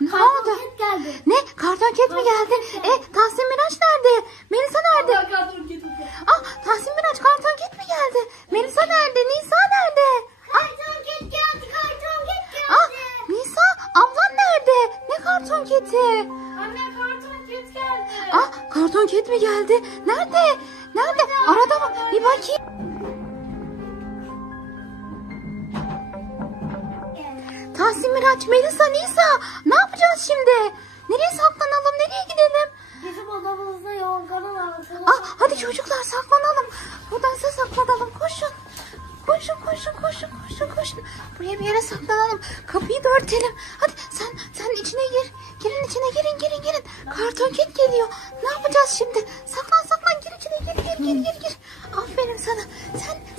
Ne Karton oldu? ket geldi. Ne? Karton ket mi geldi? E Tahsin Miraç nerede? Melisa nerede? Allah karton ket oldu. Ah Tahsin Miraç karton ket mi geldi? Melisa nerede? Nisa nerede? Ah, Karton ket geldi, karton ket ah geldi. Nisa ablan nerede? Ne karton keti? Anne karton ket geldi. Ah karton ket mi geldi? Nerede? Nerede? Arada mı? Bir bakayım. Tahsin Miraç, Melisa, Nisa ne yapacağız şimdi? Nereye saklanalım? Nereye gidelim? Bizim odamızda kanal var. Ah hadi çocuklar saklanalım. Buradan size saklanalım. Koşun. Koşun koşun koşun koşun koşun. Buraya bir yere saklanalım. Kapıyı da örtelim. Hadi sen sen içine gir. Girin içine girin girin girin. Karton ket geliyor. Ne yapacağız şimdi? Saklan saklan gir içine gir gir gir gir gir. Aferin sana. Sen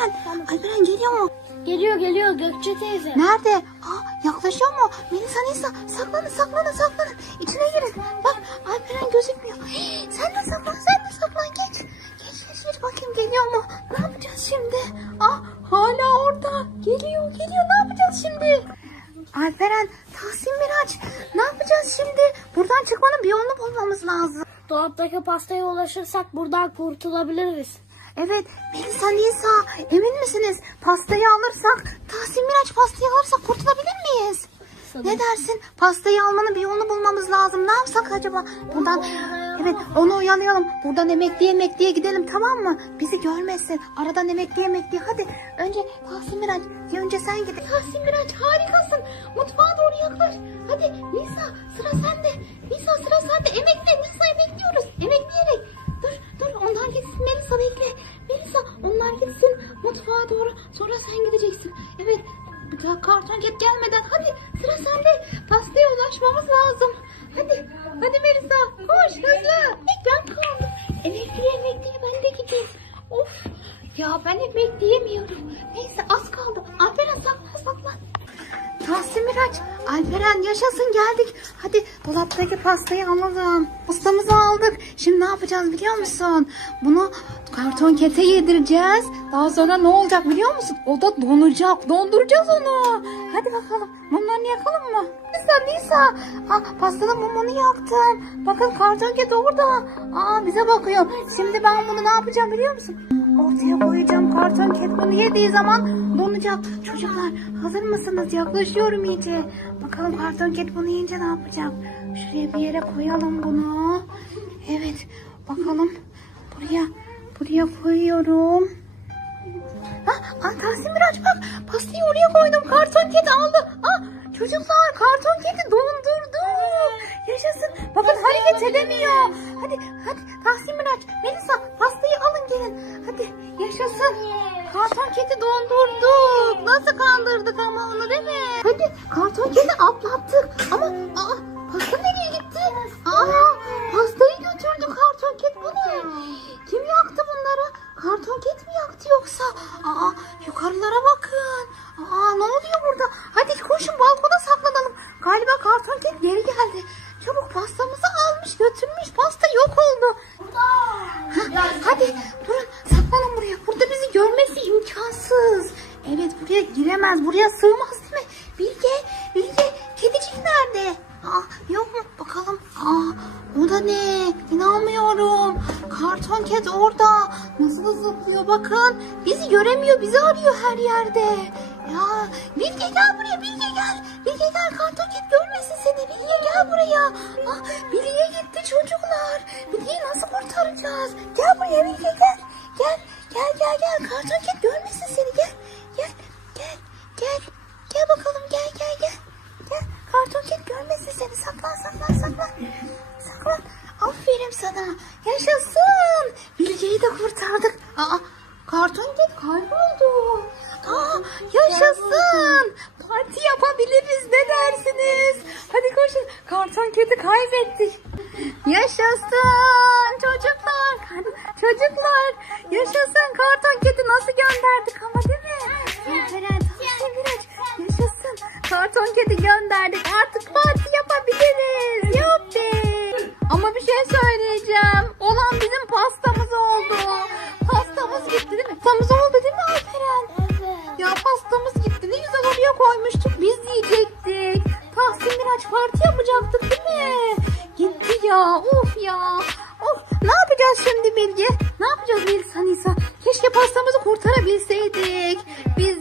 Alperen, Alperen geliyor mu? Geliyor geliyor Gökçe teyze. Nerede? Aa, yaklaşıyor mu? Melisa Nisa saklanın saklanın saklanın. İçine girin. Bak Alperen gözükmüyor. Hii, sen de saklan sen de saklan geç. Geç geç geç bakayım geliyor mu? Ne yapacağız şimdi? Ah hala orada. Geliyor geliyor ne yapacağız şimdi? Alperen, Tahsin Miraç ne yapacağız şimdi? Buradan çıkmanın bir yolunu bulmamız lazım. Dolaptaki pastaya ulaşırsak buradan kurtulabiliriz. Evet Melisa Nisa emin misiniz? Pastayı alırsak Tahsin Miraç pastayı alırsak kurtulabilir miyiz? Ne dersin? Pastayı almanın bir yolunu bulmamız lazım. Ne yapsak acaba? Buradan evet onu oyalayalım. Buradan emekliye emekliye gidelim tamam mı? Bizi görmesin. Aradan emekliye emekliye. Hadi önce Tahsin Miraç. Ya önce sen git. Tahsin Miraç harikasın. Mutfağa doğru yaklaş. Hadi Nisa sıra sende. Nisa sıra sende. Emekle Nisa emekliyoruz. Emekleyerek. Dur dur onlar gitsin Melisa bekle. Melisa onlar gitsin mutfağa doğru. Sonra sen gideceksin. Evet karton ket gelmeden hadi sıra sende. Pastaya ulaşmamız lazım. Hadi hadi Melisa koş hızlı. İlk ben kaldım. Emekliye emekliye ben de gideyim. Of ya ben ekmek diyemiyorum. Neyse az kaldı. Alperen saklan saklan. Tahsin Miraç, Alperen yaşasın geldik. Hadi dolaptaki pastayı alalım. Pastamızı aldık. Şimdi ne yapacağız biliyor musun? Bunu karton kete yedireceğiz. Daha sonra ne olacak biliyor musun? O da donacak. Donduracağız onu. Hadi bakalım. Mumlarını yakalım mı? Nisa, Nisa. Ah, pastanın mumunu yaktım. Bakın karton ket orada. Aa, bize bakıyor. Şimdi ben bunu ne yapacağım biliyor musun? Ortaya koyacağım. Karton ket bunu yediği zaman donacak. Çocuklar hazır mısınız? Yaklaşıyorum iyice. Bakalım karton ket bunu yiyince ne yapacak? Şuraya bir yere koyalım bunu. Evet. Bakalım. Buraya buraya koyuyorum. Ha, ah, Tahsin Miraç bak pastayı oraya koydum. Karton kedi aldı. Ah, çocuklar karton kedi dondurdu. Yaşasın. Bakın hareket edemiyor. Hadi hadi Tahsin Miraç, Melisa pastayı alın gelin. Hadi yaşasın. Karton kedi dondurduk. Nasıl kandırdık ama onu değil mi? Hadi karton kedi atlattık. Ama aa, pasta nereye gitti? Aa, pastayı götürdü karton kedi. Bu ne? Kim yaktı bunları? Karton ket mi yaktı yoksa? Aa, yukarılara bakın. Aa, ne oluyor burada? Hadi koşun balkona saklanalım. Galiba karton ket geri geldi. Çabuk pastamızı almış götürmüş.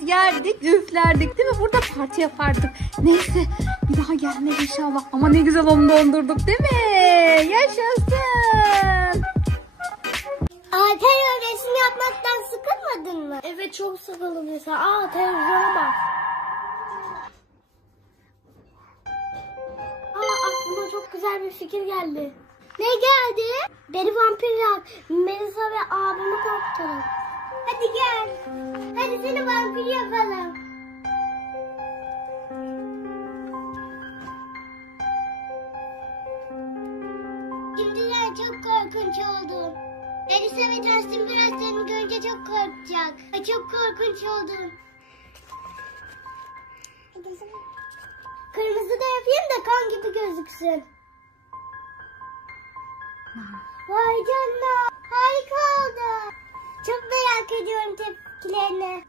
Yerdik, üflerdik değil mi? Burada parti yapardık. Neyse bir daha gelmez inşallah. Ama ne güzel onu dondurduk değil mi? Yaşasın. Alper resim yapmaktan sıkılmadın mı? Evet çok sıkıldım mesela. Aa televizyona bak. Aa aklıma çok güzel bir fikir geldi. Ne geldi? Beni vampir yap. Melisa ve abimi korkutalım. Hadi gel. Hadi seni vampir yapalım. Şimdiden çok korkunç oldum. Melisa ve Justin biraz seni görünce çok korkacak. Çok korkunç oldum. Kırmızı da yapayım da kan gibi gözüksün. Vay canına. Harika oldu. Çok merak ediyorum tepkilerini.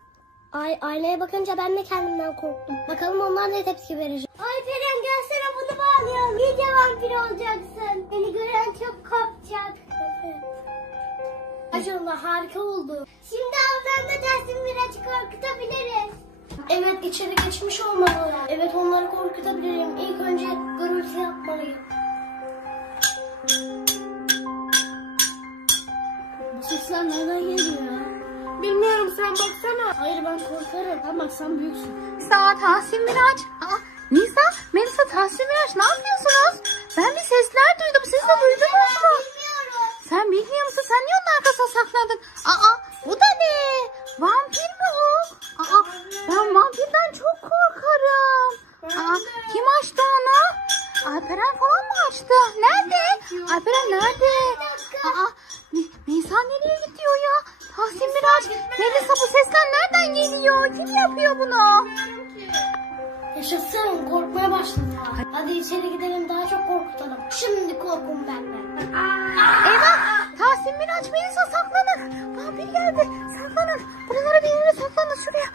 Ay aynaya bakınca ben de kendimden korktum. Bakalım onlar ne tepki verecek. Ay Peren gelsene bunu bağlayalım. İyice vampir olacaksın. Beni gören çok korkacak. Evet. Maşallah harika oldu. Şimdi ablamla dersin biraz korkutabiliriz. Evet içeri geçmiş olmalılar. Evet onları korkutabilirim. İlk önce gürültü yapmalıyım. Hayır ben korkarım. Ama sen büyüksün. Nisa, Tahsin Miraç. Aa, Nisa, Melisa, Tahsin Miraç ne yapıyorsunuz? Ben bir sesler duydum. Siz de duydunuz mu? Sen bilmiyor musun? Sen niye onun arkasına saklandın? Aa, bu da ne? Vampir mi o? Aa, ben vampirden çok korkarım. Aa, kim açtı onu? Alperen falan mı açtı? Nerede? Alperen nerede? Aa, Ni- Nisa nereye gidiyor ya? Tahsin Miraç, Melisa bu sesler nereden geliyor? Kim yapıyor bunu? Yaşasın korkmaya başladılar. Hadi içeri gidelim daha çok korkutalım. Şimdi korkun benden. Eyvah! Tahsin Miraç Melisa saklanın. Vampir geldi. Saklanın. Buralara bir yere saklanın şuraya.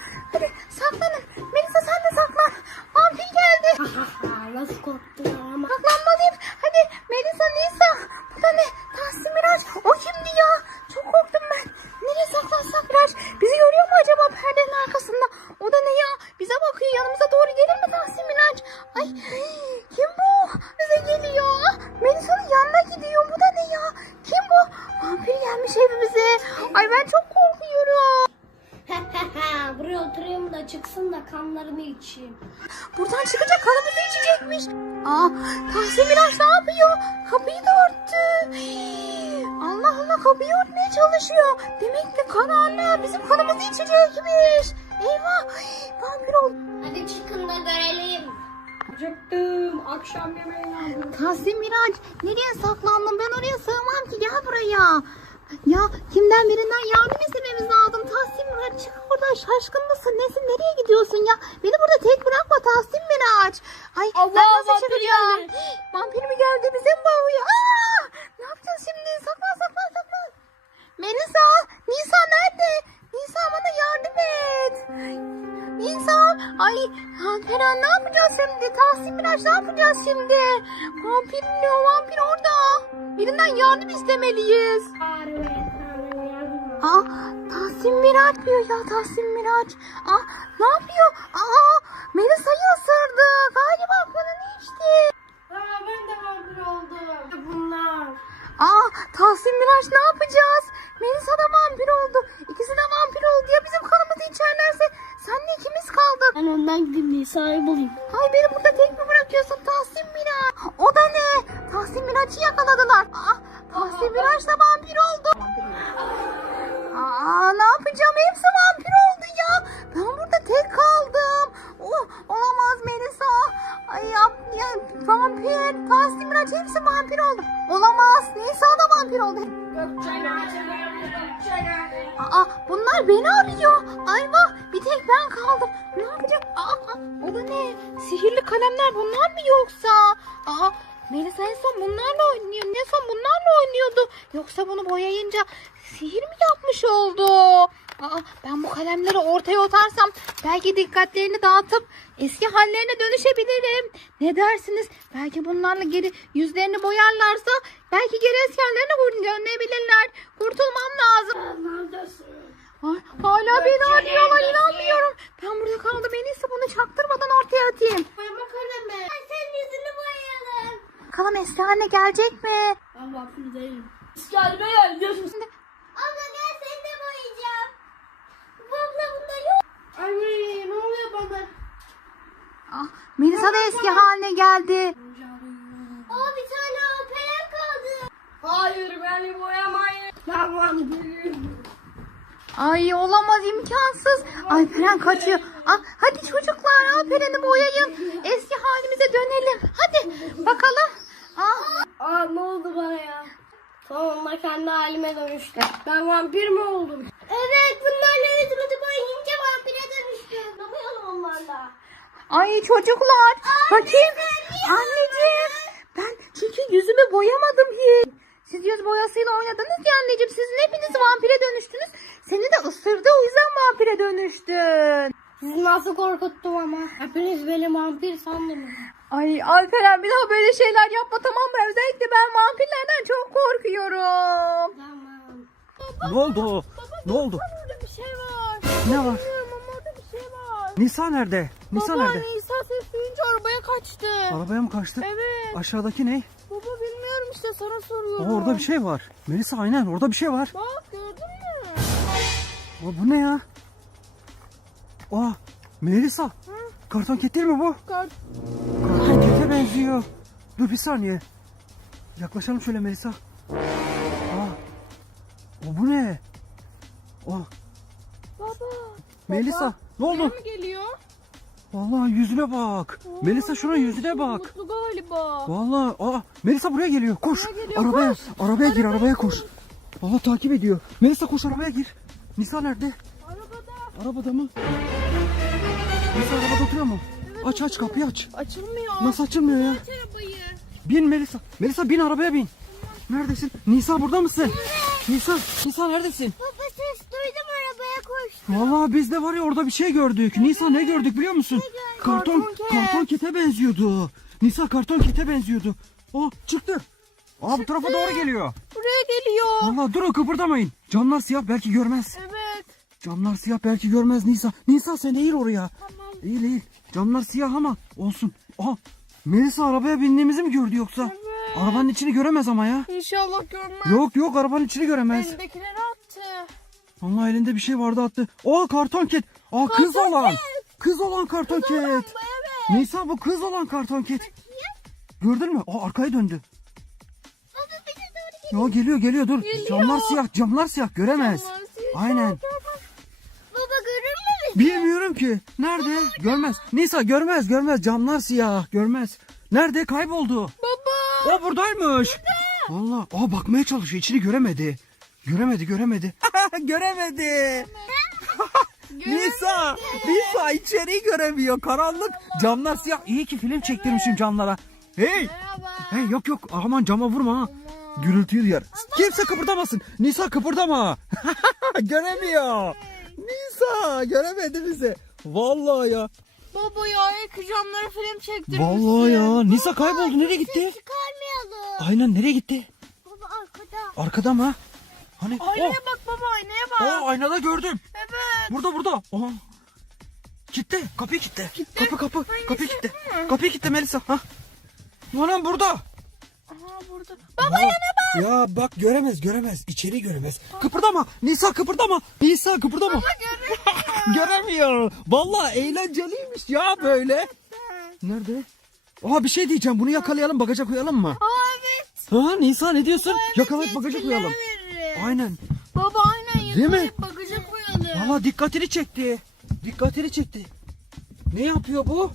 İçeyim. Buradan çıkacak kanımızı içecekmiş. Aa, Tahsin Miraç ne yapıyor? Kapıyı da örttü. Allah Allah kapıyı örtmeye çalışıyor. Demek ki kan anne bizim kanımızı içecekmiş. Eyvah. Vampir oldu. Hadi çıkın da görelim. Acıktım. Akşam yemeğini aldım. Tahsin Miraç nereye saklandın? Ben oraya sığmam ki gel buraya. Ya kimden birinden yardım istememiz lazım. Tahsin Miraç çık oradan şaşkın mısın? Nesin nereye gidiyorsun ya? Beni burada tek bırakma Tahsin Miraç. Ay ben Allah, nasıl vampir geldi. Vampir mi geldi bize mi bağırıyor? Aa, ne yapacağız şimdi? Saklan saklan saklan. Melisa, Nisa nerede? Nisa bana yardım et. Nisa, ay Alperen ne yapacağız şimdi? Tahsin Miraç ne yapacağız şimdi? Vampir ne o vampir orada. Birinden yardım istemeliyiz. Aa, Tahsin Miraç diyor ya Tahsin Miraç. Aa, ne yapıyor? Aa, Melisa'yı ısırdı. Galiba kanını içti. Aa, ben de vampir oldum. Bunlar. Aa, Tahsin Miraç ne yapacağız? Melisa da vampir oldu. İkisi de vampir oldu. Ya bizim kanımızı içerlerse senle ikimiz kaldık. Ben önden gideyim Nisa'yı bulayım. Ay beni burada tek mi bırakıyorsun Tahsin Miraç? O da ne? Tahsin Miraç'ı yakaladılar. Aa, Tahsin Miraç da vampir oldu. Aa, ne yapacağım? Hepsi vampir oldu ya. Ben burada tek kaldım. Oh, olamaz Melisa. Ay yap, ya, vampir. Tahsin Miraç hepsi vampir oldu. Olamaz. Nisa da vampir oldu. Aa, bunlar beni arıyor. Ay vah, bir tek ben kaldım. Ne yapacağım? Aa, o da ne? Sihirli kalemler bunlar mı yoksa? Aa Melisa en son bunlarla oynuyor. Ne son bunlarla oynuyordu. Yoksa bunu boyayınca sihir mi yapmış oldu? Aa, ben bu kalemleri ortaya atarsam belki dikkatlerini dağıtıp eski hallerine dönüşebilirim. Ne dersiniz? Belki bunlarla geri yüzlerini boyarlarsa belki geri eski hallerine dönebilirler. Kurtulmam lazım. Neredesin? Ay, hala beni arıyorlar inanmıyorum. Ben burada kaldım. En iyisi bunu çaktırmadan ortaya atayım. Boyama kalemi. Senin yüzünü boyayalım. Bakalım eski haline gelecek mi? Ben vampir değilim. Gelme gel. Abla gel seni de boyayacağım. Bu abla bunda yok. Anne ne oluyor bana? Ah, Melisa da eski haline geldi. Aa bir tane alperen kaldı. Hayır beni boyamayın. Ben vampirim. Ay olamaz imkansız. Alperen kaçıyor. Ah, hadi çocuklar Alperen'i boyayın. Eski halimize dönelim. Hadi bakalım. Ah, Aa ne oldu bana ya? Sonunda kendi halime dönüştüm. Ben vampir mi oldum? Evet bunlarla yüzümüzü boyayınca vampire dönüştüm. Ne yapalım onlarla? Ay çocuklar. Bakayım. Anneciğim. Ben çünkü yüzümü boyamadım hiç. Siz yüz boyasıyla oynadınız ya anneciğim. Sizin hepiniz vampire dönüştünüz. Seni de ısırdı o yüzden vampire dönüştün. Sizi nasıl korkuttum ama. Hepiniz beni vampir sandınız. Ay Alperen bir daha böyle şeyler yapma tamam mı? Özellikle ben vampirlerden çok korkuyorum. Tamam. Ne oldu? Ne oldu? Burada bir şey var. Ne var? Bilmiyorum ama orada bir şey var. Nisa nerede? Nisa Baba nerede? Nisa ses duyunca arabaya kaçtı. Arabaya mı kaçtı? Evet. Aşağıdaki ne? Baba bilmiyorum işte sana Aa, soruyorum. orada bir şey var. Melisa aynen orada bir şey var. Bak gördün mü? Aa, bu ne ya? Aa Melisa. Karton ket değil mi bu? Kart. Karton kete benziyor. Dur bir saniye. Yaklaşalım şöyle Melisa. Aa. O bu ne? Aa Baba. Melisa ne oldu? Mı geliyor? Vallahi yüzüne bak. Melisa şunun yüzüne bak. Mutlu galiba. Vallahi aa Melisa buraya geliyor. Koş. Buraya geliyor, arabaya koş. arabaya gir, arabaya koş. Vallahi takip ediyor. Melisa koş arabaya gir. Nisa nerede? Arabada. Mı? Nisa arabada oturuyor mu? aç aç kapıyı aç. Açılmıyor. Nasıl açılmıyor ya? Aç arabayı. Bin Melisa. Melisa bin arabaya bin. Neredesin? Nisa burada mısın? Nisa, Nisa neredesin? Baba ses duydum arabaya koş. Vallahi biz de var ya orada bir şey gördük. Nisa ne gördük biliyor musun? Karton Karton ket. karton kete benziyordu. Nisa karton kete benziyordu. O çıktı. Aa bu tarafa doğru geliyor. Buraya geliyor. Vallahi durun kıpırdamayın. Camlar siyah belki görmez. Evet. Camlar siyah belki görmez Nisa. Nisa sen eğil oraya. Tamam. Eğil eğil. Camlar siyah ama olsun. Aha Melisa arabaya bindiğimizi mi gördü yoksa? Evet. Arabanın içini göremez ama ya. İnşallah görmez. Yok yok arabanın içini göremez. Elindekileri attı. Vallahi elinde bir şey vardı attı. Aa karton ket. Aa kız olan. Kız olan karton ket. Evet. Nisa bu kız olan karton ket. Gördün mü? Aa arkaya döndü. Baba bize doğru Ya geliyor geliyor dur. Geliyor. Camlar siyah camlar siyah göremez. Camlar siyah. Aynen. Bizi? Bilmiyorum ki. Nerede? Görmez. Nisa görmez görmez. Camlar siyah. Görmez. Nerede? Kayboldu. Baba. O buradaymış. Valla. Aa bakmaya çalışıyor. İçini göremedi. Göremedi göremedi. göremedi. Nisa. Nisa içeriği göremiyor. Karanlık. Camlar siyah. İyi ki film çektirmişim camlara. Hey. Hey yok yok. Aman cama vurma ha. Gürültüyü duyar. Kimse kıpırdamasın. Nisa kıpırdama. Göremiyor. Nisa göremedi bizi. Vallahi ya. Baba ya ilk camları film çektirmişsin. Vallahi ya. Nisa kayboldu. Nereye gitti? Çıkarmayalım. Aynen nereye gitti? Baba arkada. Arkada mı? Hani Aynaya oh, bak baba aynaya bak. oh, aynada gördüm. Evet. Burada burada. Aha. Kitle. Kapıyı kitle. Kapı kapı. Hangisi? Kapıyı kitle. Mu? Kapıyı kitle Melisa. Ha. Anam burada. Aha burada. Baba yana bak. Ya bak göremez göremez. İçeri göremez. Kıpırdama. Nisa kıpırdama. Nisa kıpırdama. Göremiyor. Vallahi eğlenceliymiş ya böyle. Nerede? Aa bir şey diyeceğim. Bunu yakalayalım bagaja koyalım mı? Aa evet. Ha Nisa ne diyorsun? Yakalayıp bagaja koyalım. Aynen. Baba aynen Değil mi? yakalayıp bagaja koyalım. Valla dikkatini çekti. Dikkatini çekti. Ne yapıyor bu?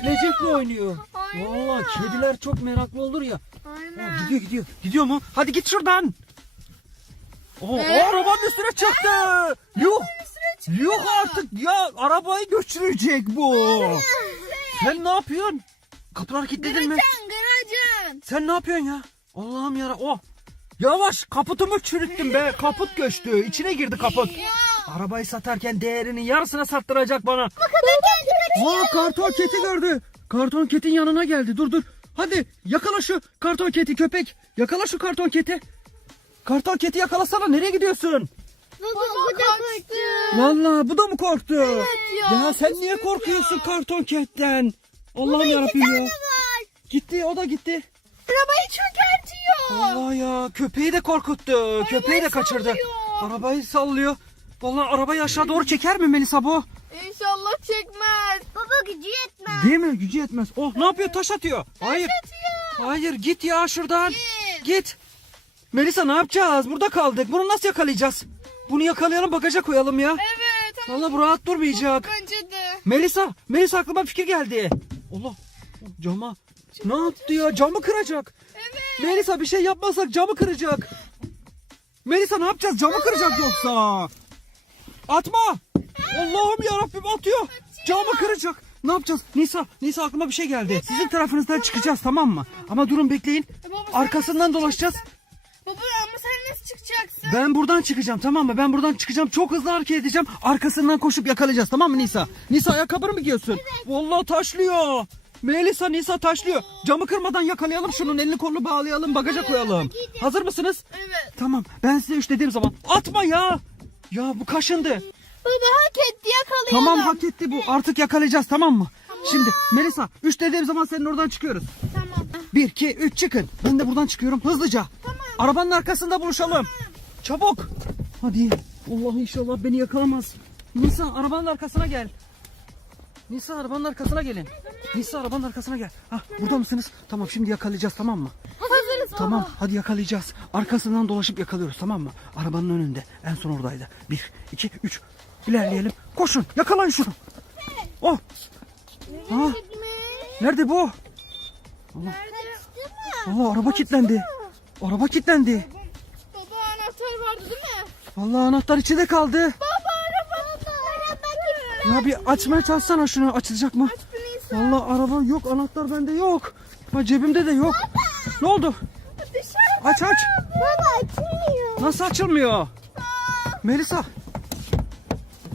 Silecekle oynuyor. Aynen. Valla kediler çok meraklı olur ya. Aa, Aynen. gidiyor gidiyor. Gidiyor mu? Hadi git şuradan. Oo, o arabanın üstüne çıktı. Yuh. Yuh artık ya arabayı götürecek bu. Sen ne yapıyorsun? Kapıları kilitledin mi? Garajan. Sen ne yapıyorsun ya? Allah'ım yara. Oh. Yavaş kaputumu çürüttüm be. Kaput göçtü. İçine girdi kaput. Arabayı satarken değerinin yarısına sattıracak bana. Aa karton keti gördü. Karton ketin yanına geldi. Dur dur. Hadi yakala şu karton keti köpek. Yakala şu karton keti. Karton keti yakalasana. Nereye gidiyorsun? Baba, bu da korktu. Vallahi bu da mı korktu? ya. Ya sen niye korkuyorsun karton ketten? Allah'ım yarabbim ya. Gitti o da gitti. Arabayı çökertiyor. Allah ya köpeği de korkuttu. köpeği de kaçırdı. sallıyor. Arabayı sallıyor. Vallahi arabayı aşağı doğru çeker mi Melisa bu? İnşallah çekmez. Baba gücü yetmez. Değil mi? Gücü yetmez. Oh ne yapıyor? Taş atıyor. Hayır. Hayır git ya şuradan. Git. Melisa ne yapacağız? Burada kaldık. Bunu nasıl yakalayacağız? Bunu yakalayalım bagaja koyalım ya. Evet ama Vallahi bu rahat durmayacak. bence de. Melisa, Melisa aklıma bir fikir geldi. Allah, cama. Ne yaptı ya? Camı kıracak. Evet. Melisa bir şey yapmasak camı kıracak. Melisa ne yapacağız? Camı kıracak yoksa. Atma. Allah'ım ya Rabbim atıyor. Camı kıracak. Ne yapacağız? Nisa, Nisa aklıma bir şey geldi. Sizin tarafınızdan çıkacağız tamam mı? Ama durun bekleyin. baba, sen Arkasından dolaşacağız. Baba ama sen nasıl çıkacaksın? Ben buradan çıkacağım tamam mı? Ben buradan çıkacağım. Çok hızlı hareket edeceğim. Arkasından koşup yakalayacağız tamam mı Nisa? Nisa ayakkabını mı giyiyorsun? Vallahi taşlıyor. Melisa Nisa taşlıyor. Camı kırmadan yakalayalım şunun elini kolunu bağlayalım bagaja koyalım. Hazır mısınız? Evet. Tamam ben size üç dediğim zaman atma ya. Ya bu kaşındı. Baba hak etti yakalayalım. Tamam hak etti bu. Artık yakalayacağız tamam mı? Şimdi Melisa üç dediğim zaman senin oradan çıkıyoruz. Tamam. Bir, iki, üç çıkın. Ben de buradan çıkıyorum hızlıca. Arabanın arkasında buluşalım. Çabuk. Hadi. Allah inşallah beni yakalamaz. Nisa arabanın arkasına gel. Nisa arabanın arkasına gelin. Nisa arabanın arkasına gel. Ha burada mısınız? Tamam şimdi yakalayacağız tamam mı? Hazırız baba. Tamam hadi yakalayacağız. Arkasından dolaşıp yakalıyoruz tamam mı? Arabanın önünde. En son oradaydı. Bir, iki, üç. İlerleyelim. Koşun yakalayın şunu. Oh. Ha, nerede bu? Allah araba kilitlendi. Araba kilitlendi. Baba anahtar vardı değil mi? Vallahi anahtar içinde kaldı. Baba araba. Araba Ya bir açmaya çalışsana şunu açılacak mı? Vallahi araba yok anahtar bende yok. Ha cebimde de yok. Ne oldu? Dışarı. Aç aç. Baba açılmıyor. Nasıl açılmıyor? Melisa.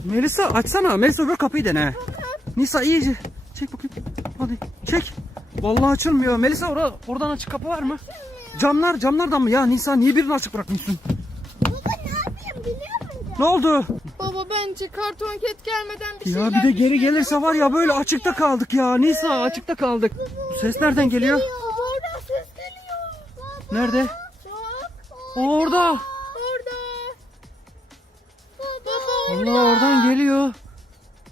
Melisa açsana. Melisa öbür kapıyı dene. Nisa iyice. Çek bakayım. Hadi çek. Vallahi açılmıyor. Melisa orada, oradan açık kapı var mı? Camlar camlardan mı? Ya Nisa niye birini açık bırakmışsın? Baba ne yapayım biliyor musun? Ne oldu? Baba bence karton ket gelmeden bir Ya şeyler bir de geri gelirse var ya böyle açıkta kaldık ya. Nisa açıkta kaldık. Bu ses nereden geliyor? Baba oradan ses geliyor. Nerede? Bak. Orada. Orada. Baba Allah oradan geliyor.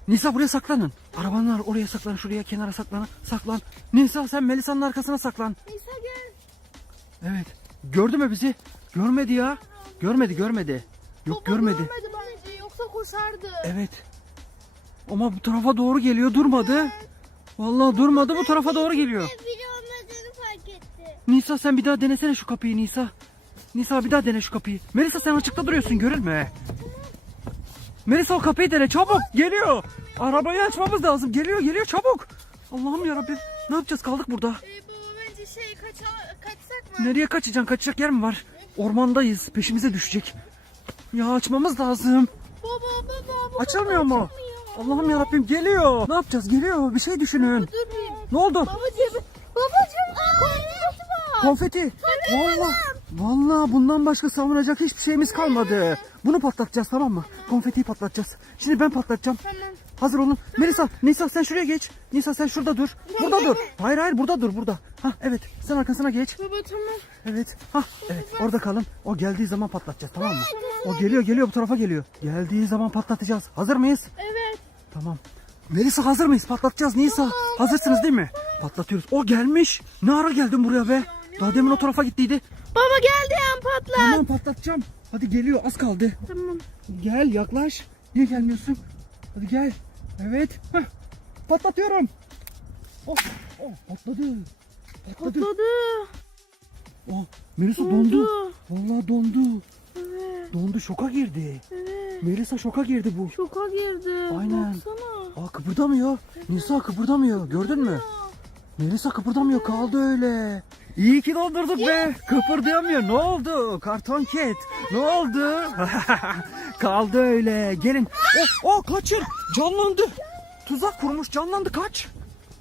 Nisa buraya saklanın. Arabanlar oraya saklan, şuraya kenara saklan. Saklan. Nisa sen Melisa'nın arkasına saklan. Nisa gel. Evet. Gördü mü bizi? Görmedi ya. Görmedi, görmedi. Yok Baba görmedi. görmedi bence yoksa koşardı. Evet. Ama bu tarafa doğru geliyor, durmadı. Vallahi durmadı, bu tarafa doğru geliyor. Biri olmadığını fark etti. Nisa sen bir daha denesene şu kapıyı Nisa. Nisa bir daha dene şu kapıyı. Melisa sen açıkta duruyorsun görülme. Melisa o kapıyı dene çabuk geliyor. Arabayı açmamız lazım. Geliyor geliyor çabuk. Allah'ım yarabbim. Ne yapacağız kaldık burada. Ee, baba bence şey kaça, kaçsak mı? Nereye kaçacaksın? Kaçacak yer mi var? Ormandayız. Peşimize düşecek. Ya açmamız lazım. Baba baba. baba Açılmıyor mu? Allah'ım yarabbim geliyor. Ne yapacağız? Geliyor. Bir şey düşünün. Dur bir. Ne oldu? Babacığım. Babacığım. Konfeti var. Konfeti. Vallahi, vallahi bundan başka savunacak hiçbir şeyimiz kalmadı. Bunu patlatacağız tamam mı? Konfetiyi patlatacağız. Şimdi ben patlatacağım. Tamam. Hazır olun. Melisa, Nisa sen şuraya geç. Nisa sen şurada dur. Burada dur. Hayır hayır burada dur burada. Ha evet. Sen arkasına geç. Baba tamam. Evet. Ha evet. Orada kalın. O geldiği zaman patlatacağız tamam mı? O geliyor geliyor bu tarafa geliyor. Geldiği zaman patlatacağız. Hazır mıyız? Evet. Tamam. Melisa hazır mıyız? Patlatacağız Nisa. Hazırsınız değil mi? Patlatıyoruz. O gelmiş. Ne ara geldin buraya be? Daha demin o tarafa gittiydi. Baba geldi yan patla. Tamam patlatacağım. Hadi geliyor az kaldı. Tamam. Gel yaklaş. Niye gelmiyorsun? Hadi gel. Evet. Hah. Patlatıyorum. Oh, oh patladı. Patladı. Patladı. Oh, Melisa dondu. Vallahi dondu. Dondu şoka girdi. Evet. Melisa şoka girdi bu. Şoka girdi. Aynen. Baksana. Aa kıpırdamıyor. Nisa kıpırdamıyor. Gördün mü? Melisa kıpırdamıyor kaldı öyle. İyi ki dondurduk be. Kıpırdayamıyor. Ne oldu? Karton ket. Ne oldu? kaldı öyle. Gelin. Oh, oh kaçın. Canlandı. Tuzak kurmuş canlandı kaç.